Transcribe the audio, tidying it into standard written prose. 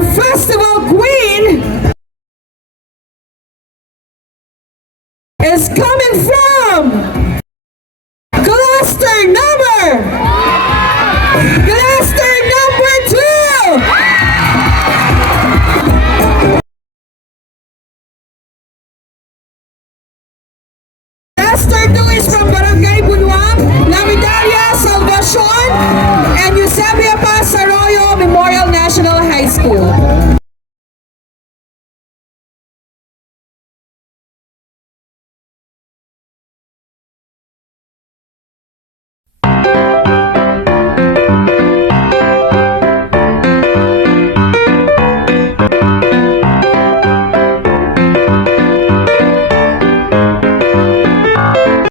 Our festival queen is coming from cluster number 2. Cluster 2 is from Barangay Bunuang, La Salvacion, and Eusebio Paz Arroyo Memorial National High School.